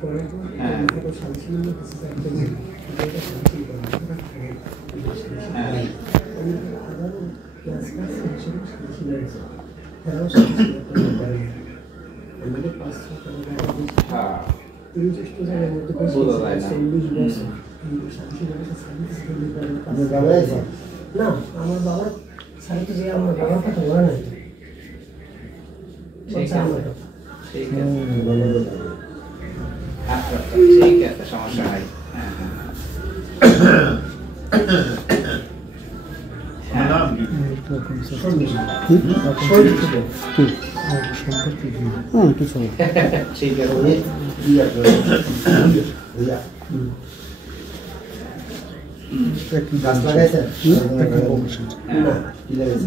না আমার বাবা সাথে যে আমার বাবার কথা বলা নাই ঠিক আছে সমস্যা নাই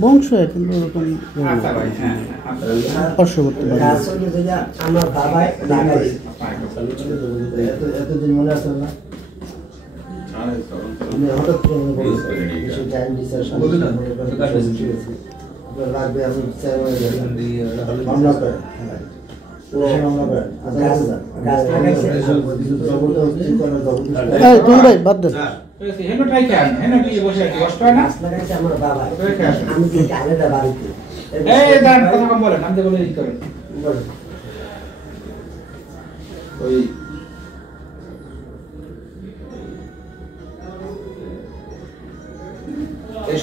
বংশ কিন্তু ওরকম স্পর্শ করতে পারে আমার বাবাই এতদিন মনে আছে না হঠাৎ লাগবে আমি মামলা করেন বাদ দেন আমার বাবা আমি আলাদা বাড়িতে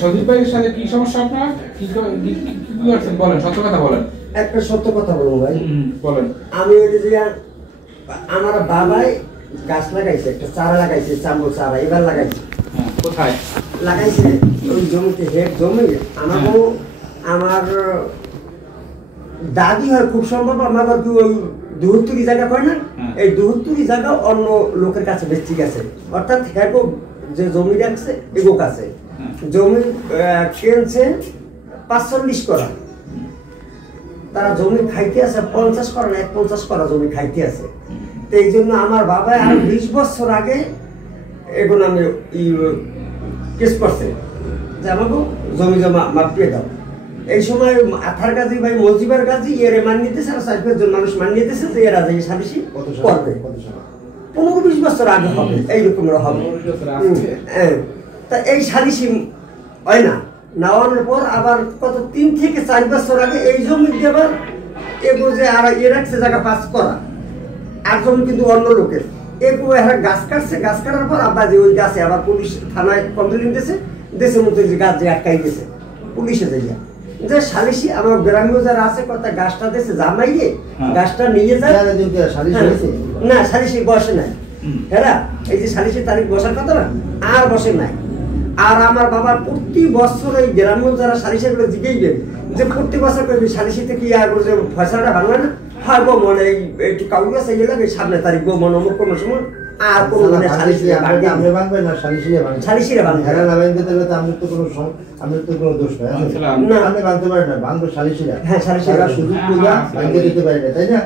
সদীপ ভাইয়ের সাথে কি সমস্যা আপনার কি করছেন বলেন সত্য কথা বলেন একটা সত্য কথা বলবো ভাই বলেন আমি ওই যে আমার বাবাই গাছ লাগাইছে একটা চারা লাগাইছে চাম্বল চারা এবার লাগাইছে কোথায় লাগাইছে ওই জমিতে হেড জমি আমার দাদি হয় খুব সম্ভব আমার কি ওই 72 জায়গা কয় না এই 72 জায়গা অন্য লোকের কাছে বেশি গেছে অর্থাৎ হেগো যে জমি রাখছে এগো কাছে জমি কিনছে 45 করা তারা জমি খাইতে আছে 50 করা না 50 করা জমি খাইতে আছে তো এই জন্য আমার বাবা আর 20 বছর আগে এগুলো আমি কেস করছে যে আমাকে জমি জমা মাপিয়ে দাও এই সময় আথার গাজী ভাই মজিবার গাজী এর মান নিতেছে আর 4-5 জন মানুষ মান নিতেছে যে এরা যে সালিশি করবে 15-20 বছর আগে হবে এইরকম হবে তা এই সালিশি হয় না নেওয়ানোর পর আবার কত 3 থেকে 4 বছর আগে এই জমি দেবার এগো যে আর এ রাখছে জায়গা পাস করা আর জমি কিন্তু অন্য লোকের এগো এরা গাছ কাটছে গাছ কাটার পর আবার যে ওই গাছে আবার পুলিশ থানায় কমপ্লেন দিয়েছে দেশের মধ্যে যে গাছ যে আটকাই দিয়েছে পুলিশে যাইয়া যে সালিশি আমার গ্রামীণ যারা আছে কথা গাছটা দেশে জামাইয়ে গাছটা নিয়ে যায় না সালিশি বসে নাই হ্যাঁ এই যে সালিশি তারিখ বসার কথা না আর বসে নাই আর আমার বাবা প্রতি বছর এই গ্রামীণ যারা সালিশিগুলো জিজ্ঞেসবেন যে প্রতি বছর করবি সালিশিতে কি আর যে ফয়সালাটা ভাঙবে না হয় গো মনে একটু কাউকে আছে গেলে সামনে তারিখ গো মনে অমুক কোনো সময় আর কোনো মানে সালিশিরা ভাঙবে না সালিশিরা ভাঙবে হেরা না ভাঙতে তাহলে তো আমি তো কোনো আমি তো কোনো দোষ নাই না আমি ভাঙতে পারি না ভাঙবো সালিশিরা হ্যাঁ সালিশিরা সুযোগ পূজা ভাঙতে দিতে পারি না তাই না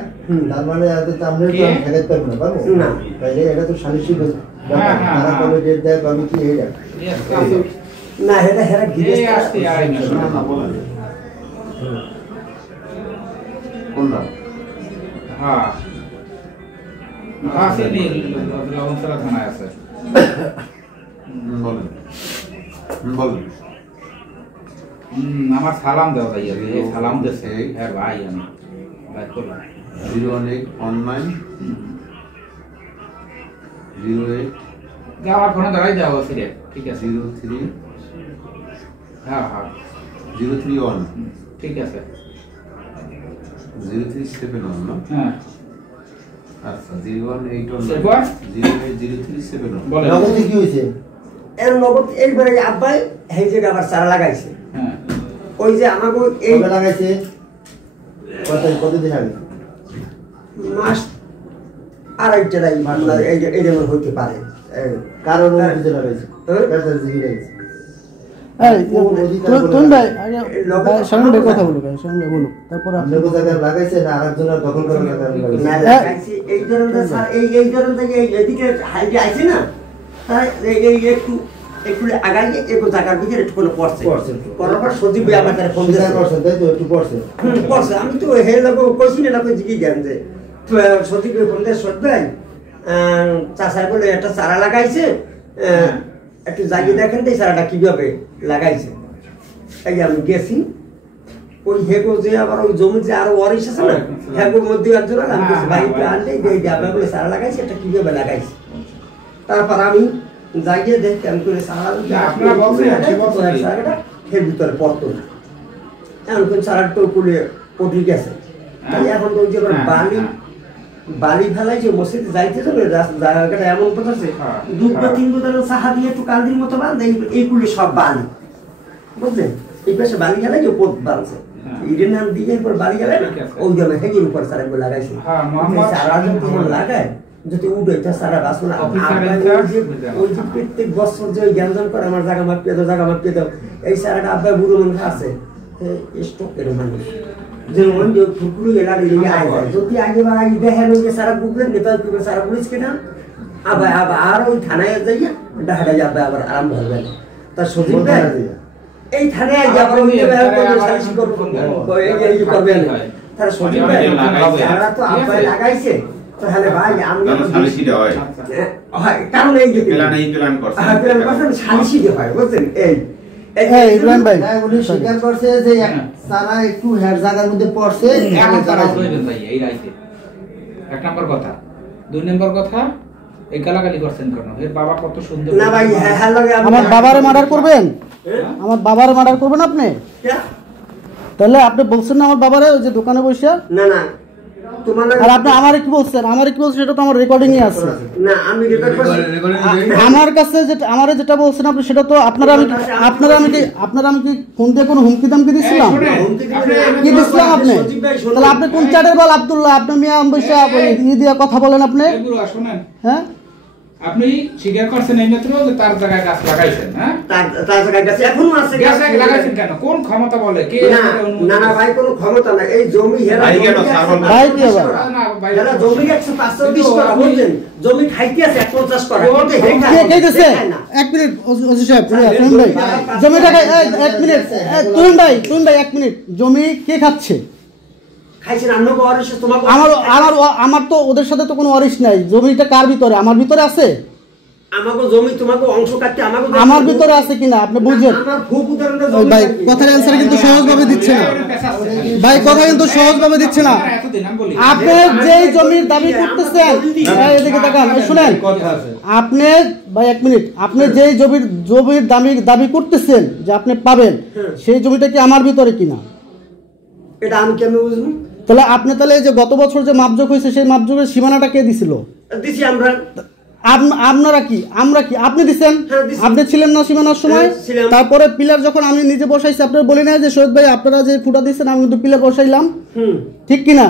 তার মানে আজ তো আমরা তো খেলাতে পারবো না পারবো না তাইলে এটা তো সালিশি তারা কবে ডেট দেয় কবে কি এইটা না এটা হেরা গিয়ে আসতে আই না বলেন কোন নাম হ্যাঁ আছে নি লবণতলা থানায় আছে বলেন বলেন আমার সালাম দাও ভাই এই সালাম দেছে হ্যাঁ ভাই আমি ভাই করলাম 01819 08 যাওয়ার ফোনে দাঁড়াই যাবো সিলেট ঠিক আছে 03 হ্যাঁ হ্যাঁ 031 ঠিক আছে 0371 না হ্যাঁ আচ্ছা 01819 সেবার 08037 বলেন নগদ কি হইছে এর নগদ এইবারে আব্বাই এই যে আবার চারা লাগাইছে হ্যাঁ ওই যে আমাকে এই কবে লাগাইছে কতদিন আগে মাস আড়াইটা এই যেমন হইতে পারে কারণ অনুমতিতে লাগাইছে কারণ জিবি লাগাইছে তুমি ভাই সামনে ভাই কথা বলো ভাই সামনে বলো তারপর আপনি কোন জায়গায় লাগাইছে না আরেকজনের দখল করে লাগাইছে এই ধরনের স্যার এই ধরনের থেকে এদিকে হাইটে আইছে না তাই এই একটু একটু আগাই একটু জায়গার ভিতরে একটু কোনো পড়ছে পড়ার পর সজীব আমার তার ফোন দিয়েছে করছে তাই তো একটু পড়ছে পড়ছে আমি তো হে লাগো কইছি না লাগো জিগি জ্ঞান যে সজীব ফোন দিয়ে সদ ভাই চাষার বলে একটা চারা লাগাইছে, একটু জাগিয়ে দেখেন তো এই চারাটা কিভাবে লাগাইছে। এই আমি গেছি ওই হেগো যে আবার ওই জমি যে আরো ওয়ারিশ আছে না, হেগোর মধ্যে একজন আমি বাড়িতে আনলে আপনার বলে চারা লাগাইছে, এটা কিভাবে লাগাইছে। তারপর আমি জাগিয়ে দেখি আমি করে চারাটা এর ভিতরে পড়তো না, এখন চারার তো কুলে পটি গেছে। এখন তো ওই যে বালি ফেলাইছে মসজিদে যাইতে যাবে, জায়গাটা এমন পড়ছে 2-3 বোতল চাহা দিয়ে একটু কালদির মতো বাঁধে, এইগুলো সব বালি বুঝলেন। এই পাশে বালি গেলাই যে পোত বাঁধছে, ইডের নাম দিয়ে এরপর বালি গেলে ওই জন্য হেগের উপর চারাগুলো লাগাইছে। চারা যখন লাগায় যদি উঠে সারা গাছ না, ওই যে প্রত্যেক বছর যে জ্ঞানজন করে আমার জায়গা মাপিয়ে দাও, জায়গা মাপিয়ে দাও, এই সারাটা আব্বা বুড়ো মানুষ আছে স্টকের মানুষ যেমন যে ফুকুরু এলা দিলে আয় যায়, যদি আগে বা আগে দেখেন ওই যে সারা বুকলেন নেতা তুমি সারা পুলিশ কিনা আবার আর ওই থানায় যাইয়া ডাহাটা যাবে আবার আরম্ভ হবে। তার সজীব ভাই এই থানায় আগে আবার ওই সালিশি করবে, তার সজীব ভাই সারা তো আব্বা লাগাইছে, তাহলে ভাই আমরা সালিশিটা হয় কারণ এই যে প্ল্যান করছে, প্ল্যান করছেন সালিশিটা হয় বুঝছেন। হ্যাঁ ইব্রাহিম ভাই উনি স্বীকার করছে যে সারা একটু হেড জায়গার মধ্যে পড়ছে। এক নম্বর কথা। 2 নম্বর কথা, এই গালাগালি করছেন কেন? এর বাবা কত সুন্দর। না ভাই হ্যাঁ লাগে আমার বাবারে মার্ডার করবেন? আমার বাবারে মার্ডার করবেন আপনি? তাহলে আপনি বলছেন না আমার বাবারে যে দোকানে বসে? না না তোমার আর আপনি আমারে কি বলছেন? আমারে কি বলছেন সেটা তো আমার রেকর্ডিং এ আছে। না আমি রেকর্ড করছি আমার কাছে যেটা আমারে যেটা বলছেন আপনি সেটা তো আপনারা আমি কি ফোন দিয়ে কোনো হুমকি দামকি দিছিলাম? কি দিছিলাম আপনি? তাহলে আপনি কোন চাটের বল আব্দুল্লাহ? আপনি মিয়া বৈশা দিয়ে কথা বলেন আপনি? হ্যাঁ আপনি স্বীকার করছেন এই মাত্র যে তার জায়গায় গাছ লাগাইছেন। হ্যাঁ তার জায়গায় গাছ এখনো আছে, গাছ লাগাইছেন কেন? কোন ক্ষমতা বলে? কে? না না ভাই কোনো ক্ষমতা না, এই জমি হেরা ভাই কেন সারবল ভাই কি হবে? হেরা জমি 145 করা বুঝছেন, জমি খাইতে আছে 150 করা কিন্তু হে কে কইতেছে? এক মিনিট ওসি সাহেব, তুহিন ভাই জমিটাকে এক মিনিট, তুহিন ভাই 1 মিনিট, জমি কে খাচ্ছে? খাইছেন অন্য ওয়ারিশ তোমাকে? আমার তো ওদের সাথে তো কোনো ওয়ারিশ নাই। জমিটা কার ভিতরে? আমার ভিতরে আছে? আমাকে জমি তোমাকে অংশ কাটতে আমাকে আমার ভিতরে আছে কিনা আপনি বুঝছেন? আমার খুব উদাহরণটা জমি ভাই কথার অ্যানসার কিন্তু সহজভাবে দিচ্ছে না ভাই, কথা কিন্তু সহজভাবে দিচ্ছে না। আপনি যেই জমির দাবি করতেছেন, এদিকে তাকান শুনেন, আপনি ভাই 1 মিনিট, আপনি যেই জমির দাবি করতেছেন যে আপনি পাবেন, সেই জমিটা কি আমার ভিতরে কিনা? এটা আমি কেন বুঝবো? তাহলে আপনি তাহলে এই যে গত বছর যে মাপযোগ হয়েছে সেই মাপযোগের সীমানাটা কে দিছিল? দিছি আমরা। আপনারা কি আমরা কি আপনি দিচ্ছেন? আপনি ছিলেন না সীমানার সময়? তারপরে পিলার যখন আমি নিজে বসাইছি আপনারা বলি না যে শহীদ ভাই আপনারা যে ফুটা দিচ্ছেন আমি কিন্তু পিলার বসাইলাম, ঠিক কিনা?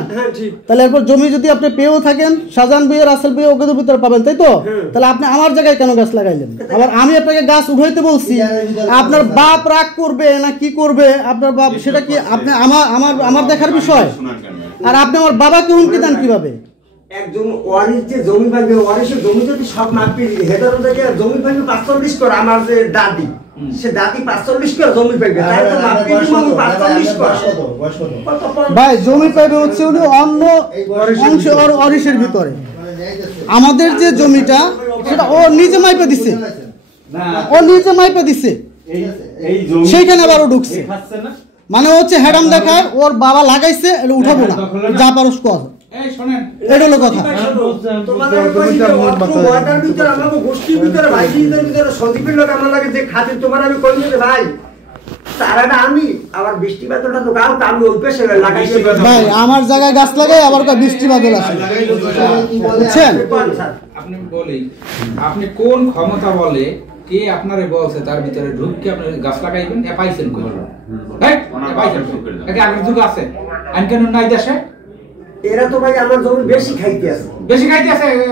তাহলে এরপর জমি যদি আপনি পেয়েও থাকেন, শাহজাহান ভাই রাসেল ভাই ওকে ভিতরে পাবেন, তাই তো? তাহলে আপনি আমার জায়গায় কেন গাছ লাগাইলেন? আবার আমি আপনাকে গাছ উঠাইতে বলছি, আপনার বাপ রাগ করবে না কি করবে আপনার বাপ, সেটা কি আপনি আমার দেখার বিষয়? আর আপনি আমার বাবাকে হুমকি দেন কিভাবে? একজন ওয়ারিশ যে জমি পাইবে, ওয়ারিশের জমি যদি সব মাপি হেদার থেকে জমি পাইবে 45 করে, আমার যে দাদি সে দাদি 45 করে জমি পাইবে, তাই তো মাপি জমি 45 করে। ভাই জমি পাইবে হচ্ছে উনি অন্য অংশ ওয়ারিশের ভিতরে। আমাদের যে জমিটা সেটা ও নিজে মাইপে দিছে, ও নিজে মাইপে দিছে, সেইখানে আবারও ঢুকছে, মানে হচ্ছে হ্যাডাম দেখায় ওর বাবা লাগাইছে, উঠাবো না, যা পারস কর। এটা হলো কথা। তোমাদের ওয়াটার ভিতরে আমাকে গোষ্ঠীর ভিতরে ভাইদের ভিতরে সদীপের লোক আমার লাগে যে খাতির তোমার আমি কই যে ভাই সারাটা আমি আবার বৃষ্টি বাদলটা তো গাও আমি ওই পাশে লাগাইছি ভাই, আমার জায়গায় গাছ লাগাই আবার বৃষ্টি বাদল আসে, বুঝছেন? আপনি বলি আপনি কোন ক্ষমতা বলে কে আপনারে বলছে তার ভিতরে ঢুককে আপনি গাছ লাগাইবেন? পাইছেন কই? হ্যাঁ পাইছেন এটা আগের যুগ আছে, আইন কানুন নাই দেশে। এরা তো ভাই আমার জমি বেশি খাইতে আছে,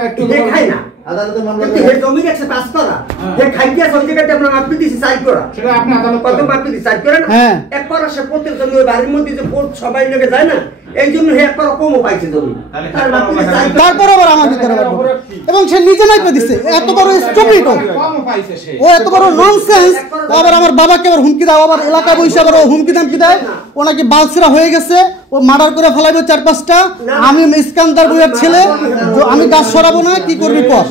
একটু খাই না আদালতে মামলা কিন্তু হে জমি 105 করা, হে খাইতে আছে ওই জায়গাতে আমরা মাপি দিছি 4 করা, সেটা আপনি আদালত কত মাপি দিছি 4 করা না, এক করা সে প্রত্যেক জমি ওই বাড়ির মধ্যে যে পোত সবাই লেগে যায় না, এই জন্য হে এক করা কমও পাইছে জমি, তার মাপি 4। তারপর আবার আমার ভিতরে এবং সে নিজে নাইপে দিছে। এত বড় স্টুপিড কম পাইছে সে। ও এত বড় ননসেন্স। আবার আমার বাবাকে আবার হুমকি দাও, আবার এলাকায় বসে আবার ও হুমকি দাম কি দেয়, ও নাকি বালসিরা হয়ে গেছে, ও মার্ডার করে ফেলাইবে ৪-৫টা। আমি ইস্কান্দার বইয়ের ছেলে, আমি গাছ সরাবো না, কি করবি কর।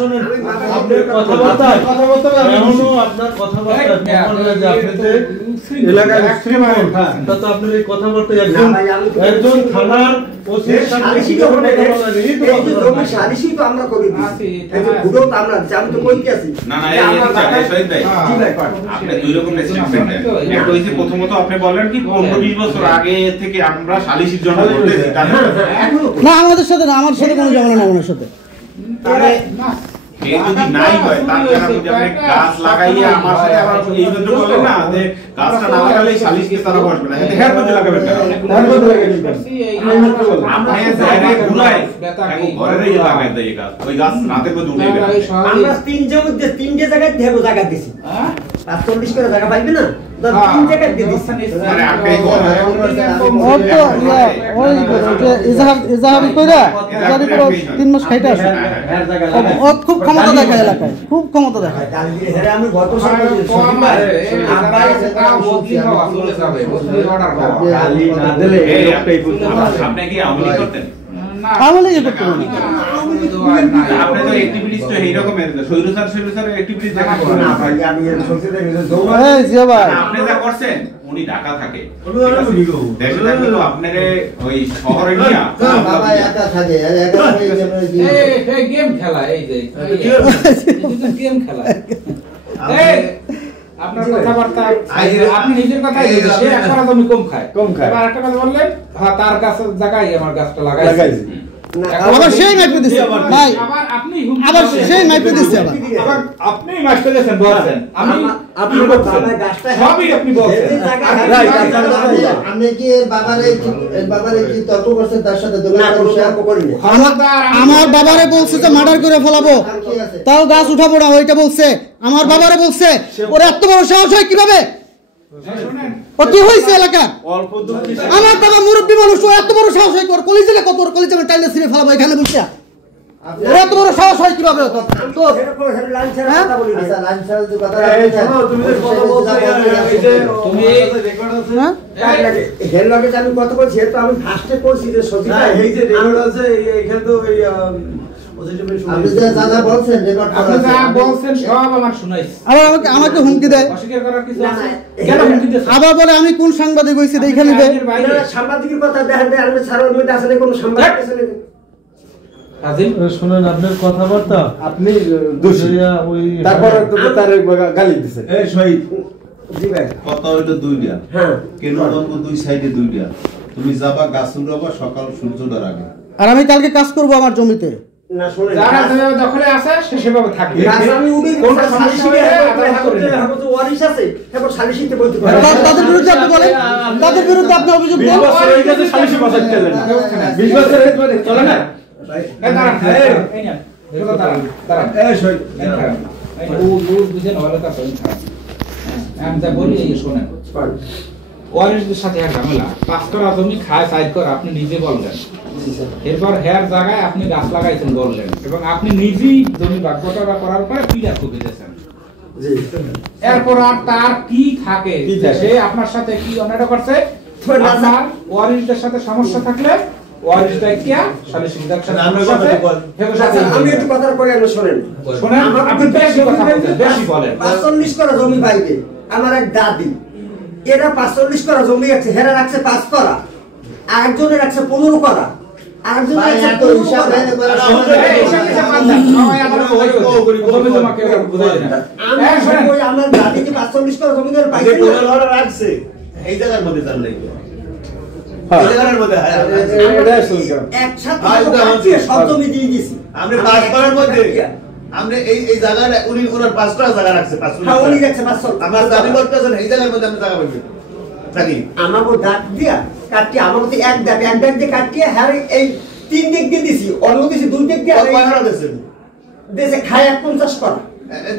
প্রথমত আপনি বললেন কি 15-20 বছর আগে থেকে আমরা সালিশির জন্য করতেছি, না আমাদের সাথে না, আমার সাথে কোনো ঝামেলা না ওনার সাথে। যদি নাই হয় তাহলে আপনি গাছ লাগাইয়া আমার সাথে আবার এই জন্য বলেন না যে গাছটা না লাগালে সালিশকে তারা বসবে না, এটা হেয়ার মধ্যে লাগাবেন কেন? আপনি জায়গায় ঘুরাই ঘরেরই লাগাই দেয় গাছ, ওই গাছ রাতের মধ্যে উঠে যাবে। আমরা তিনটে জায়গায় দেবো জায়গা দিছি ৪৫ করে জায়গা পাইবে না, 3 জায়গায় দিয়ে দিছি। আরে আপনি ওর তো ওই ইজাহারি কইরা 3 মাস খাইতে আসে। ও খুব ক্ষমতা দেখায় এলাকায়, খুব ক্ষমতা দেখায়। আমি গত আপনি কি আমলি করতেন? আমলে কি করতে পারি? আপনি তো অ্যাক্টিভিটিস্ট তো এই রকমের সৈরুসার অ্যাক্টিভিটিস্ট দেখা করেন না ভাই। এই জিয়া ভাই আপনি যা করছেন উনি ঢাকা থাকে, দেশে থাকলে তো আপনারে ওই শহরে নিয়া বাবা একা থাকে, একা এই গেম খেলা, এই যে গেম খেলা। আপনার কথাবার্তা আপনি নিজের কথাই বলছেন, সে একবার জমি কম খায়। এবার একটা কথা বললেন, হ্যাঁ তার কাছে জায়গায় আমার গাছটা লাগাইছি। আবার সেই মাইপে দিছে ভাই, আবার সেই মাইপে দিছে। আবার আপনি মাইপে দিয়েছেন বলছেন, আপনি বলছেন সবই আপনি বলছেন। আপনি কি এর বাবারে কি তর্ক করছেন তার সাথে? আমার বাবারে বলছে যে মার্ডার করে ফেলাবো, তাও গাছ উঠাবো না, ওইটা বলছে। আমার বাবারে বলছে, ওর এত বড় সাহস হয় কিভাবে? ও কি হইছে এলাকা? আমার বাবা মুরব্বী মানুষ, ও এত বড় সাহস হয়, ওর কলিজে কত, ওর কলিজে টাইলে ছিঁড়ে ফেলাবো এখানে বসে। ওর এত বড় সাহস হয় কিভাবে? আমি কত বলছি, আমি ফার্স্টে বলছি যে আমাকে হুমকি দেয়, আবার বলে আমি কোন সাংবাদিক হয়েছি দেখে নিবে। সাংবাদিকের কথা দেখেন, আমি ছাড়ার মধ্যে আসলে কোনো সাংবাদিক শুনেন আপনার কথাবার্তা, আপনি তারপর তার গালি দিচ্ছেন। কথা হইলো দুইটা, কেন দুই সাইডে দুইটা, তুমি যাবা গাছ উঠাবা সকাল সূর্যোদয়ের আগে। আর আমি কালকে কাজ করবো আমার জমিতে। দখলে আছে সে সেভাবে থাকবে। তাদের বিরুদ্ধে আপনি বলেন, তাদের বিরুদ্ধে আপনি অভিযোগ দেন। ওয়ারিসদের সাথে এক ঝামেলা, 5 করা জমি খায় সাইড করে, আপনি নিজে বললেন। এরপর হেয়ার জায়গায় আপনি গাছ লাগাইছেন বললেন, এবং আপনি নিজেই জমি ভাগ-বটোয়ারা করার পরে পিলার ঠুকে দিয়েছেন। এরপর আর তার কি থাকে, সে আপনার সাথে কি অন্যায় করছে? আপনার ওয়ারিসদের সাথে সমস্যা থাকলে ওয়ারিসটাই কি সালিসি সাথে আমি একটু কথা করে শুনেন, আপনি বেশি কথা বলেন, বেশি বলেন। 45 করা জমি পাইবে আমার এক দাদি, এরা 45 করা জমি আছে, হেরা রাখছে 5 করা, আরেকজনের রাখছে 15 করা, আরেকজনের রাখছে 15 করা। আমার দাদি যে 45 করা জমি ধরে পাইছে রাখছে এই জায়গার মধ্যে জান নাই, একসাথে সব জমি দিয়ে দিছি আমরা 5 করার মধ্যে। আমরা এই জায়গা উনি ওনার 5 করা জায়গা রাখছে, 5 উনি রাখছে 5। আমার দাবি করতেছেন এই জায়গার মধ্যে আমরা জায়গা পাইবে নাকি? আমাকে দাগ দিয়া কাটিয়ে, আমাকে এক দাগ দিয়ে কাটিয়ে, হ্যাঁ এই 3 দিক দিয়ে দিছি, অন্য দিছি 2 দিক দিয়ে। কয় হারা দেন দেশে খায় 50 করা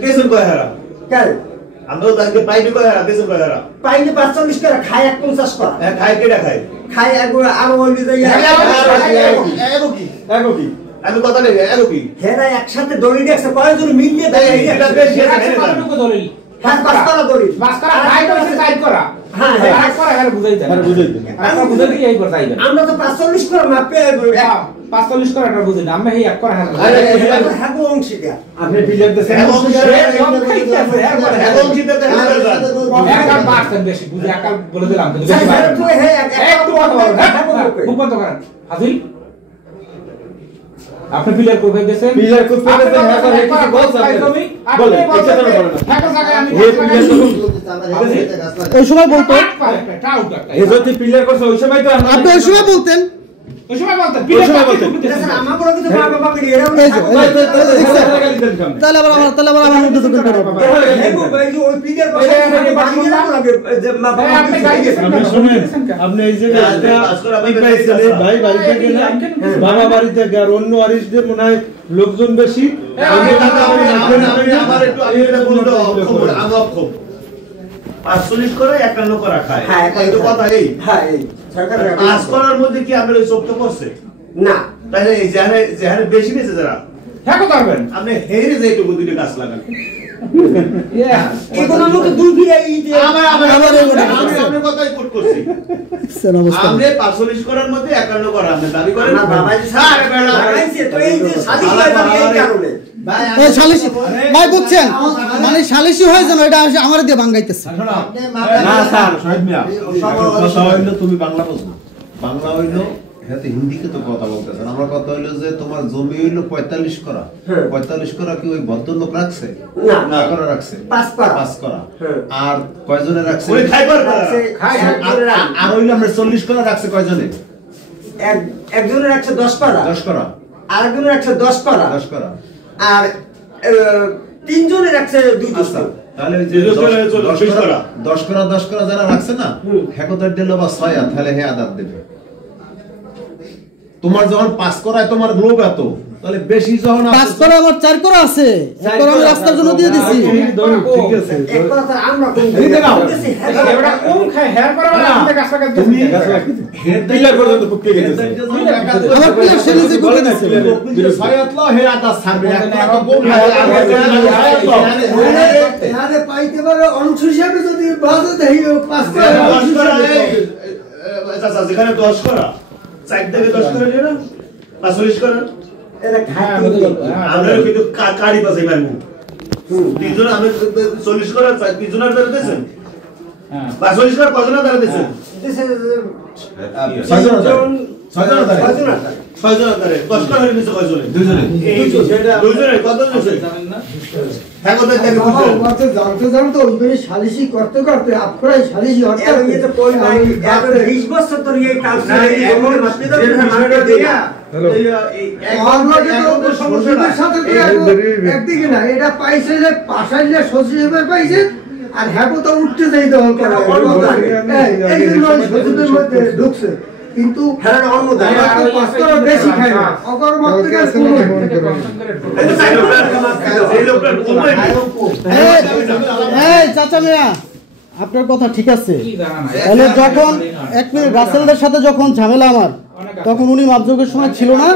দেন, কয় হারা কেন আমরা তাকে পাইবে, কয় হারা দেন, কয় হারা পাইলে 45 করা, খায় 50 করা। খায় কেডা খায়? খায় আরো ওই যে আমি কথা নেই এলো কি হেরা একসাথে দড়ি দেখছে কয়জন মিলিয়ে দেয় এটা বেশি কতটুকু দলিল হ্যাঁ বাস করা দড়ি বাস করা ভাই কইছে সাইড করা হ্যাঁ ভাই করা হের বুঝাই দেন আমরা বুঝাই দিই এই কথা আইবেন আমরা তো 45 করে মাপে 45 করা এটা বুঝি না আমরা এই এক করা হের হ্যাঁ অংশীদার আপনি পিলার দিয়েছেন একাল পার্সেন্ট বেশি বুঝি একাল বলে দিলাম কিন্তু বেশি স্যার তো হ্যাঁ একটু কথা বলেন মুখ বন্ধ করেন হাজির আপনি পিলার করবে দেন পিলার করতে দেন হ্যাঁ করে কিছু বলছ আপনি বলেন এটা তো বলেন হ্যাঁ জায়গায় আমি ওই সময় বলতো এই যদি পিলার করছে ওই সময় তো আপনি ওই সময় বলতেন ওই সময় বলতে ওই সময় বলতেন স্যার আমার বড় কিছু বাবা বাবা এরা এই যে, তাহলে আবার আমার মধ্যে ঢুকে কেন ওই পিডিয়ার বসে আপনি গাইছেন আপনি শুনেন আপনি এই যে ভাই বাড়ি থেকে না বাবা বাড়ি থেকে আর অন্য আরিশদের মনে হয় লোকজন বেশি আমার একটু আমি এটা বলতে আমার খুব 45 করে 51 করা খায় হ্যাঁ এই কথা এই হ্যাঁ এই সরকারের পাস করার মধ্যে কি আমরা ওই চোখটা করছে না তাহলে এই যাহারে বেশি বেশি যারা হ্যাঁ কথা বলবেন আপনি হেরে যে একটু দুটো গাছ লাগান এগুলোর মধ্যে দুই ফিরে এই যে আমি কথাই কোট করছি স্যার অবস্থা আমরা 45 করার মধ্যে 51 করা আপনি দাবি করেন না বাবা যে স্যার লাগাইছে তো এই যে সাদি এই কারণে এই সালিশি ভাই বুঝছেন মানে সালিশি হয় যেন এটা আমার দিয়ে ভাঙাইতেছে না স্যার শহীদ মিয়া কথা হইলো তুমি বাংলা বুঝো বাংলা হইলো হাতে হিন্দিতে তো কথা বলতেছেন আমরা কথা হইলো যে তোমার জমি হইলো 45 করা 45 করা কি ওই ভদ্রলোক রাখছে না না করা রাখছে 5 করা আর কয়জনে রাখছে ওই খাইবার রাখছে আর হইলো আমরা 40 করা রাখছে কয়জনে একজনের 110 করা 10 করা আরেকজনের 110 করা 10 করা আর তিনজনের 200 তাহলে যে 10 করা যারা রাখছে না হেকতার দিল বা 6 তাহলে হে আদাত দেবে তোমার যখন 5 করায় তোমার গ্লোব এত তাহলে বেশি যখন 5 করা আমার 4 করা আছে 1 করা আমি রাস্তার জন্য দিয়ে দিছি ঠিক আছে এক কথা আমরা কোন দিতে নাও এটা কম খায় হেয়ার করা মানে আপনি গাছ লাগাতে তুমি হেড পিলার পর্যন্ত ফুটকে গেছে আমার প্লেয়ার সে নিজে করে দিছে সায়াতলা হে আদাত ছাড়বে একটা কম আরে পাইতে পারে অংশ হিসাবে যদি বাজে দেই 5 করা আচ্ছা যেখানে 10 করা 4 থেকে 10 করে দিও না 45 করা এটা খায় আমরা কিন্তু কারি পাশে পাইবো তিনজন আমি 40 করা তিনজনের দ্বারা দিয়েছেন হ্যাঁ 45 করা কজনের দ্বারা দিয়েছেন ছয়জনের দ্বারা 10 করা হয়ে গেছে কয়জনে দুইজনে কত দিয়েছে হ্যাঁ কত থেকে বুঝছেন জানতে ওই সালিশি করতে করতে আপনারাই সালিশি হচ্ছে আমি তো কই নাই 20 বছর ধরে এই কাজ করে এমন মাসিদার মার্কেট দিয়া একদিকে না এটা পাইছে যে পাশাইলে সচিব পাইছে আর হ্যাঁ তো উঠতে যাই দল করা এই জন্য সচিবের মধ্যে ঢুকছে কিন্তু বেশি খায় না অকর্মক থেকে এই চাচা মিয়া আপনার কথা ঠিক আছে তাহলে যখন 1 মিনিট রাসেলদের সাথে যখন ঝামেলা আমার তখন উনি মাপযোগের সময় ছিল না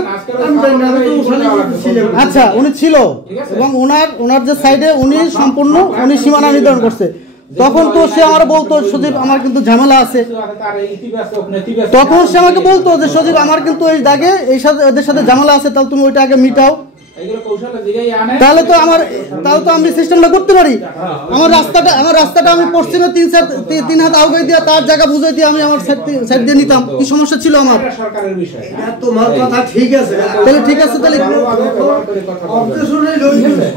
আচ্ছা উনি ছিল এবং ওনার যে সাইডে উনি সম্পূর্ণ উনি সীমানা নির্ধারণ করছে তখন তো সে আমার বলতো সজীব আমার কিন্তু ঝামেলা আছে তখন সে আমাকে বলতো যে সজীব আমার কিন্তু এই দাগে এই সাথে এদের সাথে ঝামেলা আছে তাহলে তুমি ওইটা আগে মিটাও তাহলে তো আমি সিস্টেমটা করতে পারি আমার রাস্তাটা আমি পশ্চিমে 3 হাত আউগাই দিয়ে তার জায়গা বুঝাই দিয়ে আমি আমার সাইড দিয়ে নিতাম কি সমস্যা ছিল আমার সরকারের বিষয় তোমার কথা ঠিক আছে তাহলে ঠিক আছে তাহলে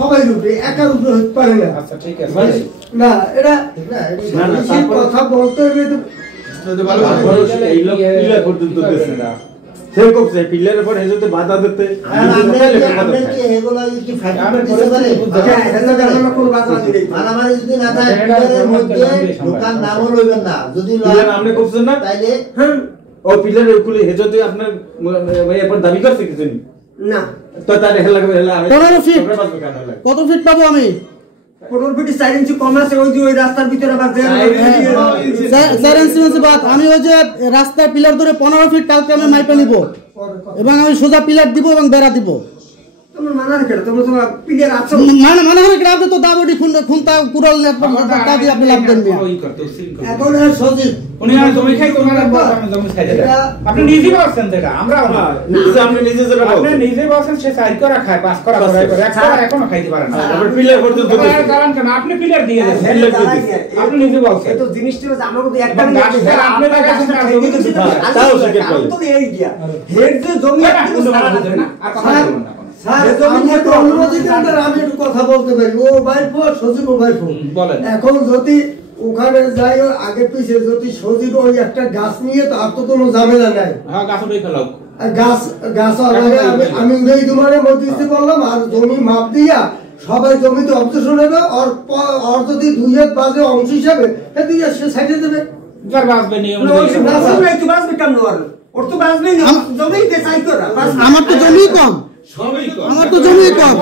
সবাই রূপে একা রূপে হতে পারে না আচ্ছা ঠিক আছে না এটা কথা বলতে হবে এই লোক পিলার পর্যন্ত দিচ্ছে না সে করছে পিলারের পর হেজতে বাধা দিতে আমরা কি এগুলা কি ফ্যাক্টরি দিতে পারে মারামারি যদি না থাকে পিলারের মধ্যে দোকান নামও লইবেন না যদি পিলার আপনি করছেন না তাইলে ও পিলারের উপরে হেজতে আপনার এরপর দাবি করছে কিছু না তো তার হেলা লাগবে হেলা 15 ফিট কত ফিট পাবো আমি 15 ফিট 4 ইঞ্চি কম আছে ওই যে ওই রাস্তার ভিতরে আবার 4 ইঞ্চি বাদ আমি ওই যে রাস্তার পিলার ধরে 15 ফিট কালকে আমি মাইপা নিব এবং আমি সোজা পিলার দিব এবং বেড়া দিব। তোমার মানার কেন তুমি তো প্লেয়ার আছো মানে হলে আপনি তো দাবড়ি খুনতা কুড়াল তা দিয়ে আপনি লাভ দেন এখন সজীব উনি আর জমি খাই তোমার জমি খাই দেবে আপনি নিজে বলছেন যেটা আমরাও না আপনি নিজে যেটা বলেন আপনি নিজে বলছেন সে 4 করা খায় 5 করা করে এক করা এখনো খাইতে পারে না আপনি প্লেয়ার পর্যন্ত কারণ কেন আপনি প্লেয়ার দিয়ে দিয়েছেন আপনি নিজে বলছেন তো জিনিসটা হচ্ছে আমাকে তো একটা আপনি তাও শিখে পাই তো এই দিয়া হেড যে জমি একটু সারা দিতে না আর কথা বলুন না স্যার আমি তো অনুমতি দেন আমি একটু কথা বলতে পারি। ও ভাই ফোন সজীব ও ভাই ফোন বলেন। এখন যদি ওখানে যাই আগে পিছে যদি সজীব ওই একটা গাছ নিয়ে তো আর তো কোনো ঝামেলা নাই। হ্যাঁ গাছ উঠে ফেলাও গাছ আমি উড়াই তোমার মধ্যস্থ করলাম আর জমি মাপ দিয়া সবাই জমিতে অবজেকশন নেবে আর যদি 2 হাত বাজে অংশ হিসাবে এদিকে সে সাইডে দেবে। যার বাসবে নিয়ম তো বাসবে কেন ওর তো বাসবে না জমিতে চাই করা আমার তো জমি কম সবই কম আমার তো জমি কম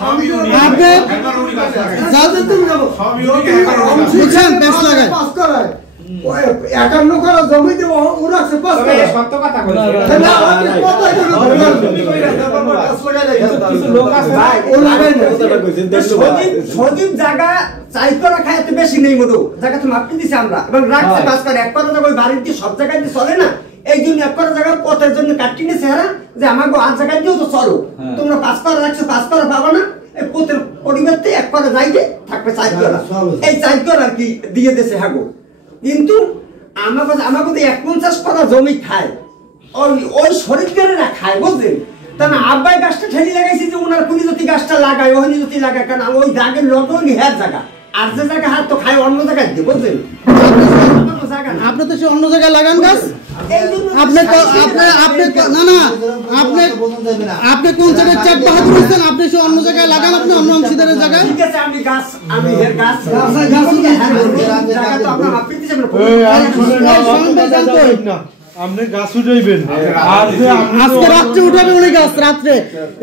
সবই উনি আপনি একবার উনি কাজ করে যাতে তুমি যাবো সবই উনি একবার উনি বুঝছেন পেছ লাগায় পাস করায় 51 করা জমিতে ওরা সে পাস তবে করে সত্য কথা বলছি না আপনি কথাই কিছু লোক আছে ভাই ও লাগাই না সজীব জায়গা চাই করা খায় এত বেশি নেই মতো জায়গা তো মাপতে দিছি আমরা এবং রাখছে পাস করে এক কথা ওই বাড়িতে সব জায়গায় চলে না এই জন্য এক করা জায়গা পথের জন্য কাটি নিয়েছে এরা যে আমাকে আর জায়গায় দিয়েও তো চলো তোমরা পাস করা রাখছো পাস করা পাবা না এই পথের পরিবর্তে এক করা যাইবে থাকবে চাই করা এই চাই করা কি দিয়ে দিয়েছে হাগো কিন্তু আমাকে 51 করা জমি খায় ওই শরীরকারেরা খায় বুঝলেন তা না আব্বাই গাছটা ঠেলি লাগাইছি যে ওনার কুনি যদি গাছটা লাগায় ওখানে যদি লাগায় কারণ ওই দাগের লগই হ্যাঁ জায়গা আর যে জায়গা হাত তো খায় অন্য জায়গায় দিয়ে বুঝলেন আপনি তো সে অন্য জায়গায় লাগান গাছ আপনি না না আপনি কোন জায়গায় চেক বাহাদুর হচ্ছেন আপনি সে অন্য জায়গায় লাগান আপনি অন্য অংশীদারের জায়গায় ঠিক আছে আমি এর গাছ জায়গা তো আপনার মাপতে দিয়েছেন আপনি গাছ উঠাইবেন আর যে আজকে রাত্রে উঠাবে উনি গাছ রাত্রে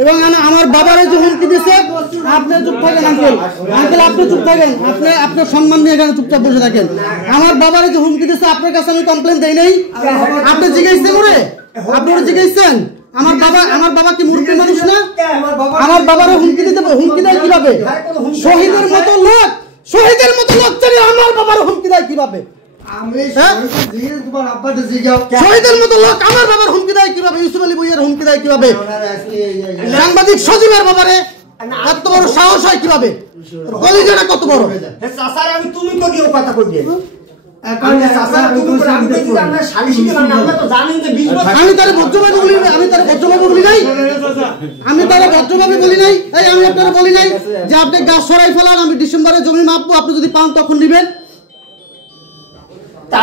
এবং আমার বাবারে যে হুমকি দিছে আপনি চুপ থাকেন আঙ্কেল আপনি চুপ থাকেন আপনি আপনার সম্মান নিয়ে এখানে চুপচাপ বসে থাকেন আমার বাবারে যে হুমকি দিছে আপনার কাছে আমি কমপ্লেন দেই নাই আপনি জিজ্ঞাসছেন ওরে আপনি ওরে জিজ্ঞাসছেন আমার বাবা কি মূর্খ মানুষ না আমার বাবারে হুমকি দেয় কিভাবে শহীদের মতো লোক জানি আমার বাবারে হুমকি দেয় কিভাবে শহীদের মতো লোক আমার বাবার হুমকি দেয় কিভাবে ইউসুফ আলী বইয়ের হুমকি দেয় কিভাবে সাংবাদিক সজীবের বাবারে এত বড় সাহস হয় কিভাবে কলিজাটা কত বড় আমি তুমি তো দিও কথা কই দিয়ে আমি তারে ভদ্রভাবে বলি নাই আমি তারে ভদ্রভাবে বলি নাই আমি আপনারা বলি নাই যে আপনি গাছ সরাই ফেলান আমি ডিসেম্বরে জমি মাপবো আপনি যদি পান তখন নিবেন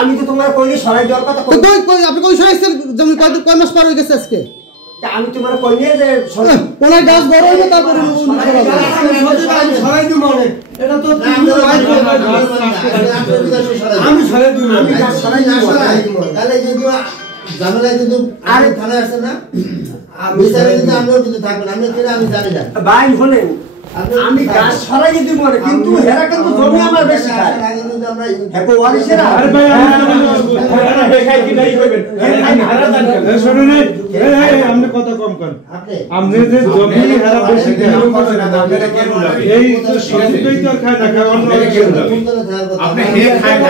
আমি তো তোমার কইলে সরাই দেওয়ার কথা কই আপনি কই সরাইছেন জমি কয় মাস পার হয়ে গেছে আজকে আমি তোমার কইলে যে ওনার গাছ বড় হইবে তারপরে সরাই দিব মানে এটা তো আমি সরাই দিব আমি গাছ সরাই দিব তাহলে যদি ঝামেলা কিন্তু আরে থানায় আসে না বিচারে কিন্তু আমরাও কিন্তু থাকবেন আমি কেন আমি জানি না ভাই হলে আমি গাছ সরাই দিব মানে কিন্তু হেরা কিন্তু জমি আমার বেশি খায় কিন্তু আমরা হেকো ওয়ারিসেরা আরে ভাই দেখাই কি নাই কইবেন শুনুন আপনি কত কম করেন আপনি যে জমি হারা বেশি এই সবটাই তো খায় না খায় অন্য আপনি হে খায় না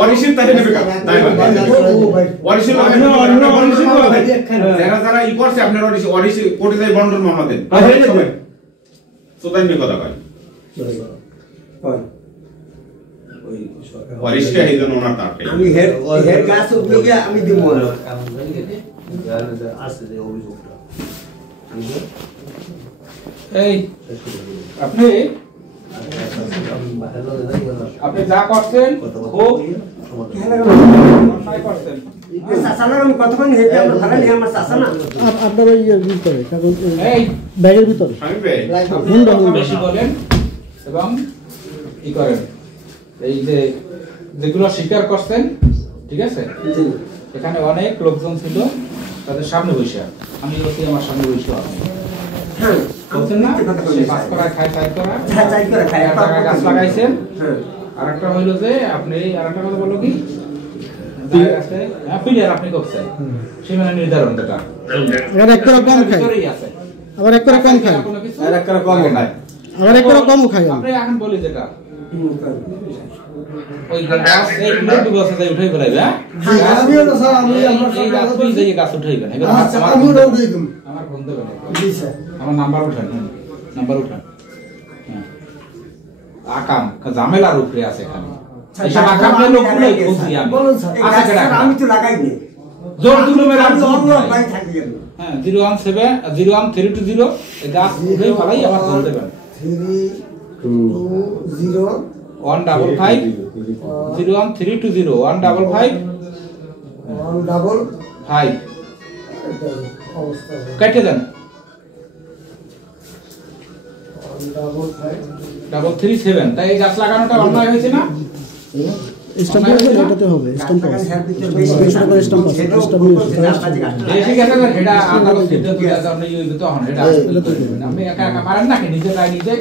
ওয়ারিসের তাই নেবে তাই ওয়ারিসের যারা ই করছে আপনার ওয়ারিস কোর্টে যাই বন্ডর মামলা দেন সোদাইনি কথা কয় ওয়ারিসকে এই জন্য ওনার তারকে আমি হেড গাছ উপযোগে আমি দিব এই আপনি যা করছেন খুব অন্যায় করছেন সাসানার আমি কতক্ষণ হেড আমরা ভাড়া নিয়ে আমার সাসানা আপনার ওই ভিতরে কাগজ এই ব্যাগের ভিতরে আমি বে বেশি বলেন এবং কি করেন এই যে যেগুলো স্বীকার করছেন ঠিক আছে এখানে অনেক লোকজন ছিল তাদের সামনে বসে আমি ওকে আমার সামনে বসে আছি হ্যাঁ বলছেন না পাস করা খায় চাই করা চাই করে খায় গাছ লাগাইছেন হ্যাঁ আরেকটা হইলো যে আপনি আরেকটা কথা বলো কি পিলার আপনি করছেন সীমানা নির্ধারণ এটা আবার এক করে কম খাই, আবার এক করে কম খাই, আর একটা কম খায়। আবার এক করে কমও খাই। আপনি এখন বলি যেটা ওই গাছ এই দুটো গাছ আছে উঠাই ফেলাইবে। জি, আমিও না স্যার, আমি আমার এই গাছ তুই যে গাছ উঠাইবেন এগুলো আচ্ছা, আমিও নাম দিয়ে দিম। আমার ফোন দেবেন, জি স্যার। আমার নাম্বার উঠান, নাম্বার উঠান। আকাম ঝামেলার উপরে আছে এখানে, এইসব আকামের লোকগুলোই খুঁজি আমি। বলুন স্যার, এই আছে গাছটা কেডা? আমি তো লাগাইনি। জোর তুলে মেরে আমি আমি তো অন্য ভাই। ভাই থাকি আমি। হ্যাঁ 0170132 এই গাছ উঠাই ফেলাই আমার ফোন দেবেন 320 155 01320 155 5 অবস্থা কেটে দেন 155 337। তাই এই গাছ লাগানোটা অন্যায় হয়েছে না? স্ট্যাম্প হবে, এটাতে হবে স্ট্যাম্প হবে, 200 টাকা স্ট্যাম্প আছে, স্ট্যাম্প নিয়ে বেশি গেছে না, এটা আদালত সিদ্ধান্ত দেওয়ার জন্য ইউজ তো হন এটা আপনি একা একা পারেন না কি নিজে গায় নিজে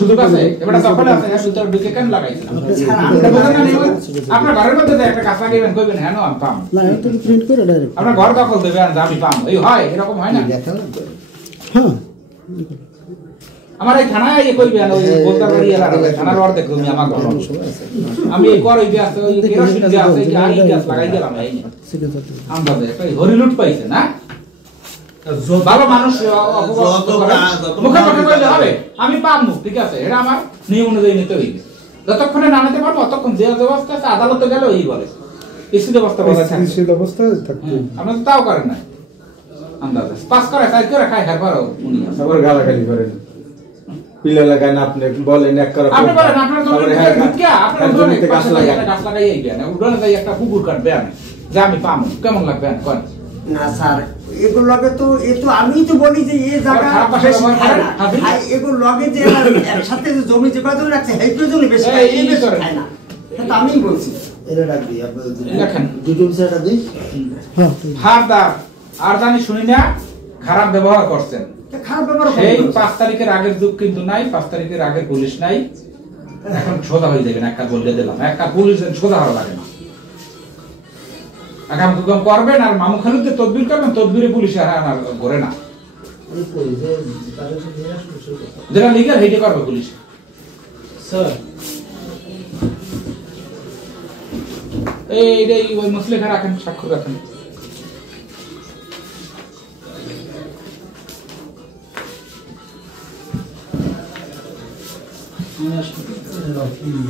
সুযোগ আছে এবারে তখন আছে এর ভিতর ঢুকে কেন লাগাইছেন আপনার ঘরের মধ্যে একটা গাছ লাগাইবেন কইবেন হ্যাঁ আমি পাম না, এটা প্রিন্ট করে ডাইরেক্ট। আপনার ঘর দখল দেবেন আমি পাম এই হয় এরকম হয় না? হ্যাঁ, আমার এই থানায় এই কইবেন ওই বোলতাবাড়ি এলাকা থানার অর্ধেক জমি আমার ঘর আমি এই ঘর ওই যে আছে ওই কেরোসিন যে আছে এই আর এই গাছ লাগাই দিলাম এই ঠিক আছে। আমদাদে একটা হরিলুট পাইছে না ভালো মানুষ মুখে মুখে কইলে হবে আমি পাবো ঠিক আছে এটা আমার নিয়ম অনুযায়ী নিতে হইবে যতক্ষণে না নিতে পারবো ততক্ষণ যে ব্যবস্থা আছে আদালতে গেলে ওই বলে ইসি ব্যবস্থা বলা থাকে ইসি ব্যবস্থা থাকবে। আপনি তো তাও করেন না আন্দাজে পাস করে সাইজ করে খাই হারবারও উনি আবার গালাগালি করেন, পিলা লাগান, আপনি বলেন এক করে আপনি বলেন আপনার জমিতে ঢুকিয়া আপনার জমিতে গাছ গাছ লাগাই আইবেন উড়ানে যাই একটা পুকুর কাটবেন যে আমি পাবো কেমন লাগবে কোন না স্যার, এগুলো লগে তো এ তো আমি তো বলি যে এই জায়গা খারাপ ভাষা বেশি ব্যবহার খায় করেন, না। হাজির। আর এগুলো লগে যে এরা একসাথে যে জমি যে কয়জন রাখছে সেই কয়জন বেশি খায়, এই বেশি খায় না। এটা তো আমিই বলছি। দেখেন হ্যাঁ, হারদার আর জানি শুনি না খারাপ ব্যবহার করছেন এটা খারাপ ব্যাপার সেই 5 তারিখের আগের যুগ কিন্তু নাই, 5 তারিখের আগের পুলিশ নাই, এখন সোজা হয়ে যাবেন একটা বললে দিলাম একটা পুলিশ সোজা হওয়া লাগে না আগাম কুকম করবেন আর মামু খালুতে তদবির করবেন তদবিরে পুলিশ আর ঘরে না যেটা লিগাল হেইটে করবে পুলিশ স্যার এই ওই মুসলেখা রাখেন স্বাক্ষর রাখেন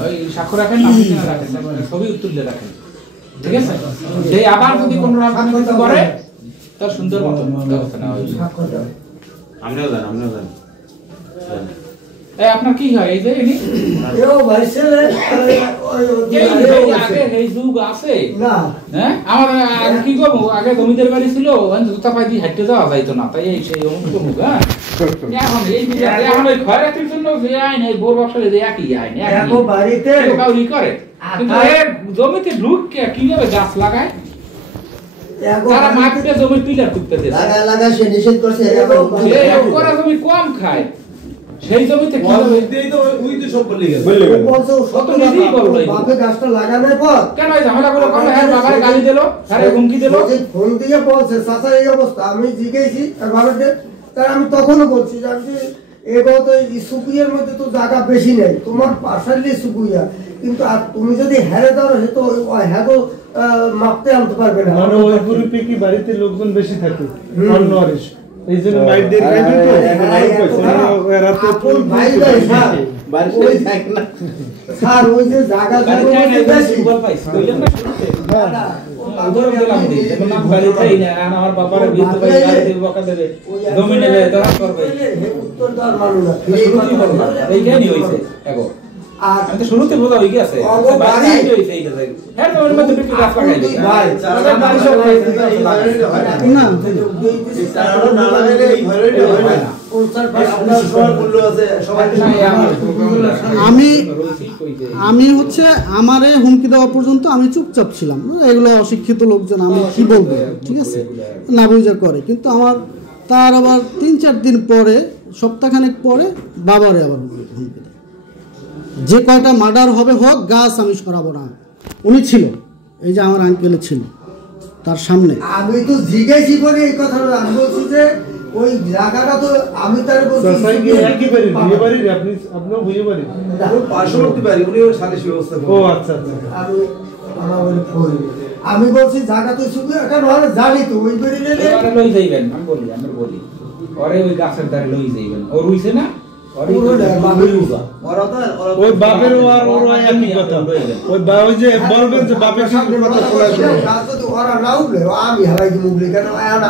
ওই স্বাক্ষর রাখেন আপনি কেন রাখেন ছবি তুললে রাখেন ঠিক আছে যে আবার যদি কোনো রকম কিছু করে তার সুন্দর মতো ব্যবস্থা নেওয়া হবে আমরাও জানি এই আপনার কি হয় এই যে ইনি এও ভাই ছেলে এই আগে এই যুগ আছে না হ্যাঁ আমার আগে কি করব আগে জমিদার বাড়ি ছিল জুতা পাই দিয়ে হাঁটতে যাওয়া যাইতো না তাই এই সেই অমুক তমুক হ্যাঁ এখন এই এখন ওই খয়রাতির জন্য যে আইন এই বোর ব্যবসায় যে একই আইন এখন বাড়িতে কাউরি করে কিন্তু এর জমিতে ঢুকে কিভাবে গাছ লাগায় তারা মাটিতে জমি পিলার তুলতে দেয় লাগা সে নিষেধ করছে সে করা জমি কম খায় সেই জমিতে কিভাবে ওই তো সব বলে গেছে বলছো কত নিজেই বললো বাপে গাছটা লাগানোর পর কেন এই ঝামেলাগুলো করলে হ্যাঁ বাবারে গালি দিল আরে হুমকি দিল ফোন দিয়ে বলছে চাচা এই অবস্থা আমি জিজ্ঞেসি আর বাবাকে তার আমি তখনও বলছি যে আমি এবার তো সুকুইয়ের মধ্যে তো জায়গা বেশি নেই তোমার পার্সালি সুকুইয়া কিন্তু আর তুমি যদি হেরে দাও সে তো হ্যাঁ মাপতে আনতে পারবে না মানে ওই গ্রুপে কি বাড়িতে লোকজন বেশি থাকে অন্য আরিস এই জন্য নাইট দিয়ে খাইবে তো এরা তো ভাই ভাই স্যার বাড়িতে থাকে না স্যার ওই যে জায়গা আমার বাবার জমি নেবে করবে আমি তো শুরুতে বোঝা হয়ে গেছে হ্যাঁ তোমার মধ্যে একটু গাছ লাগাইবে আমি হচ্ছে আমার এই হুমকি দেওয়া পর্যন্ত আমি চুপচাপ ছিলাম, এগুলো অশিক্ষিত লোকজন আমি কি বলবো, ঠিক আছে না বুঝে করে, কিন্তু আমার তার আবার 3-4 দিন পরে সপ্তাহখানেক পরে বাবারে আবার হুমকি দেয় যে কয়টা মার্ডার হবে হোক গাছ আমি সরাবো না। উনি ছিল এই যে আমার আঙ্কেলের ছিল তার সামনে। আমি তো জিজ্ঞাসি করে এই কথাটা আমি বলছি যে ওই জায়গাটা তো আমি তার বলছি একই বাড়ি বিয়ে বাড়ি আপনি আপনিও বিয়ে বাড়ি পার্শ্ববর্তী বাড়ি উনি সালিশ ব্যবস্থা ও আচ্ছা আচ্ছা আমি বলছি জায়গা তো শুধু এখন জানি তো ওই বাড়ি লই যাইবেন আমি বলি ওরে ওই গাছের ধারে লই যাইবেন ও রুইছে না ওই বাপের আর ওর একই কথা ওই ওই যে বলবেন যে বাপের সামনে কথা ওরা না উঠলে আমি হারাই দিব উঠলে কেন না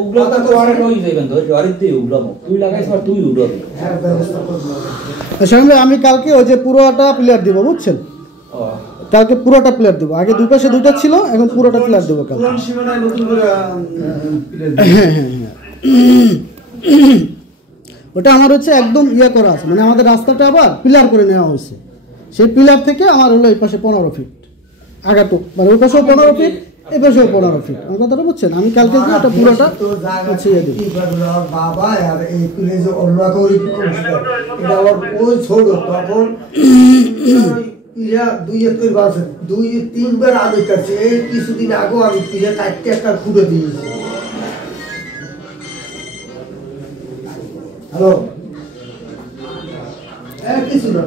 উগলো তো ওরে লই যাইবেন ধরে ওরে তুই উগলামো তুই লাগাইছ আর তুই উগলাবি ব্যবস্থা করবো। সঙ্গে আমি কালকে ওই যে পুরোটা প্লেয়ার দিব বুঝছেন, কালকে পুরোটা প্লেয়ার দেবো। আগে দুই পাশে দুইটা ছিল, এখন পুরোটা প্লেয়ার দেবো কালকে। ওটা আমার হচ্ছে একদম ইয়ে করা আছে, মানে আমাদের রাস্তাটা আবার পিলার করে নেওয়া হয়েছে। সেই পিলার থেকে আমার হলো এই পাশে 15 ফিট আগাটুক, মানে ওই পাশেও 15 ফিট এই পাশেও 15 ফিট। আমার কথাটা বুঝছেন? আমি কালকে যে ওটা পুরোটা হচ্ছে ইয়ে দেবো। বাবা আর এই প্লেসে অন্য করি এটা আমার ওই ছোট তখন পিলা 2 বাসে 2-3 বার আমি কাছে এই কিছুদিন আগে আমি পিলা কাটতে একটা খুঁড়ে দিয়েছি। হ্যালো কিছু না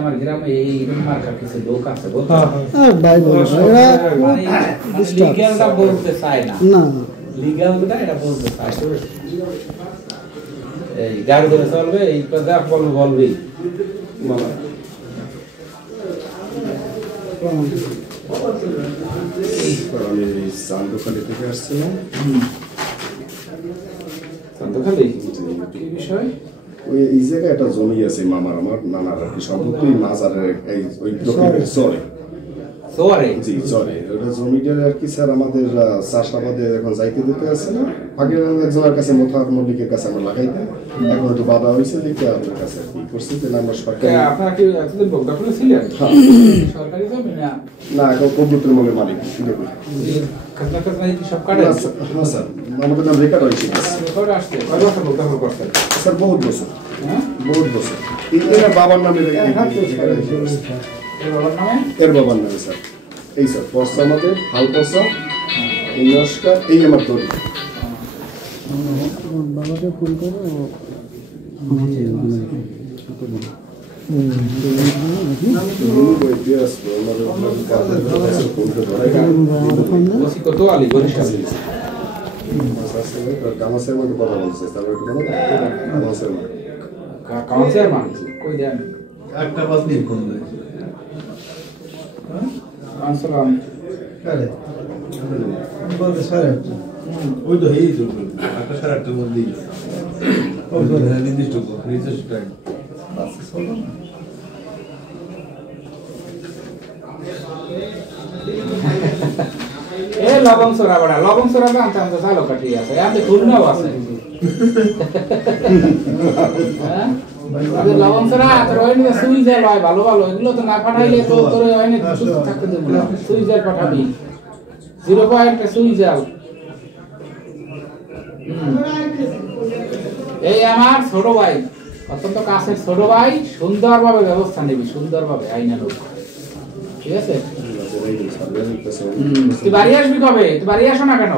আমার গ্রামে এই মার্কার কিছু লোক আছে ভাই লিগ্যালটা বলতে চায় না, না লিগ্যালটা এটা বলতে চায়। এই গাড়ি ধরে চলবে, এই কথা বলবে বলো। আমি চান্দখালি থেকে আসছিলাম। চান্দখালি কি বিষয়? ওই এই জায়গায় একটা জমি আছে মামার, আমার নানার আর কি সম্পত্তি মাজারের এই ওই দক্ষিণের চরে চরে জি চরে ওটা জমিটার আর কি স্যার আমাদের চাষাবাদে এখন যাইতে দিতে আছে না, আগে একজনের কাছে মোতাহার মল্লিকের কাছে আমরা লাগাইতাম, এখন একটু বাধা হয়েছে লিখে আপনার কাছে কি করছি যে আমরা সরকারি। আপনারা কি এতদিন বক্তাপুরে ছিলেন? সরকারি জমি না না এখন কবুতরের মূল্যের মালিক খাজনা খাজনা কি সব কাটে? হ্যাঁ স্যার আমাদের নাম রেকর্ড হয়েছে রেকর্ড আসছে কয় বছর বক্তাপুর করছেন? স্যার বহুত বছর হ্যাঁ বহুত বছর। এর বাবার নামে এর বাবার নামে? এর বাবার নামে স্যার এই স্যার পর্সা আমাদের হাল পর্সা এই নমস্কার এই আমার তৈরি বাবাকে ফোন করে কত আলী বরিশাল কামাসের মধ্যে কথা বলছে তারপর কাউন্সিলর মান কই দেন একটা বাস নিয়ে কোন দেয় আসসালাম ওই তো এই তো একটা 8:30টার মধ্যেই ওই তো নির্দিষ্ট টাইম এ লবং সরা বড়া লবং সরা আনতে আনতে চালো কাটি আছে আপনি খুলনাও আছে হ্যাঁ আরে লবং সরা তোর ওইনি সুই যায় লয় ভালো ভালো এগুলো তো না পাঠাইলে তো তোর ওইনি সুস্থ থাকতে দেব না, সুই যায় পাঠাবি 0.1 সুই যাও। এই আমার ছোট ভাই, অত্যন্ত কাছের ছোট ভাই, সুন্দরভাবে ব্যবস্থা নেবি, সুন্দরভাবে আইনা লোক, ঠিক আছে? তুই বাড়ি আসবি কবে? তুই বাড়ি আসো না কেন?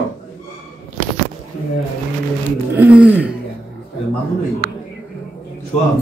মামুন নেই সোয়াব